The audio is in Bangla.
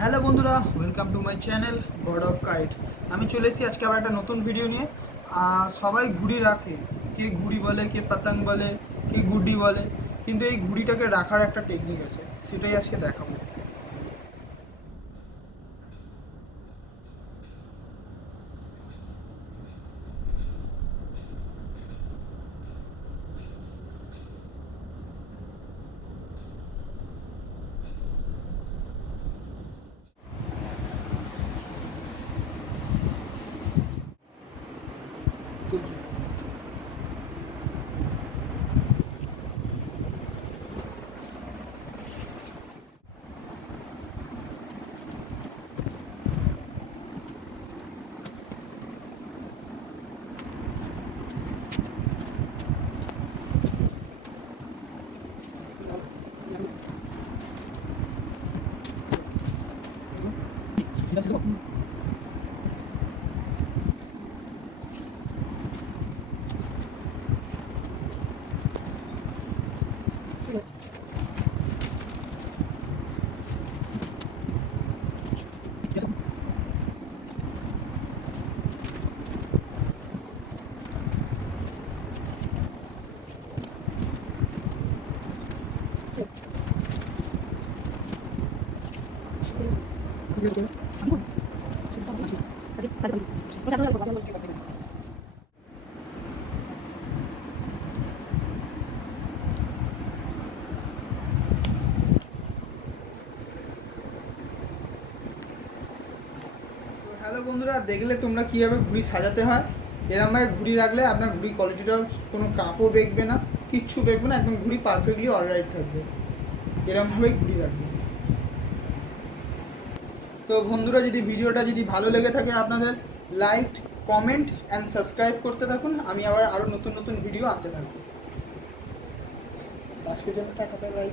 হ্যালো বন্ধুরা, welcome to my channel god of kite. আমি চলে এসেছি আজকে আবার একটা নতুন ভিডিও নিয়ে। সবাই ঘুড়ি রাখে, কে ঘুড়ি বলে, কে পতঙ্গ বলে, কে গুড্ডি বলে, কিন্তু এই ঘুড়িটাকে রাখার একটা টেকনিক আছে, সেটাই আজকে দেখাবো। হ্যালো বন্ধুরা, দেখলে তোমরা কীভাবে ঘুড়ি সাজাতে হয়। এরমভাবে ঘুড়ি রাখলে আপনার ঘুড়ি কোয়ালিটিটাও কোনো কাপও বেঁকবে না, কিচ্ছু বেঁকবে না, একদম ঘুড়ি পারফেক্টলি অলরাইট থাকবে। এরমভাবেই ঘুড়ি রাখবে। তো বন্ধুরা, যদি ভিডিওটা ভালো লেগে থাকে আপনাদের, লাইক, কমেন্ট অ্যান্ড সাবস্ক্রাইব করতে থাকুন। আমি আবার আরও নতুন নতুন ভিডিও আনতে থাকবো। আজকে জন্য টাকা পাই।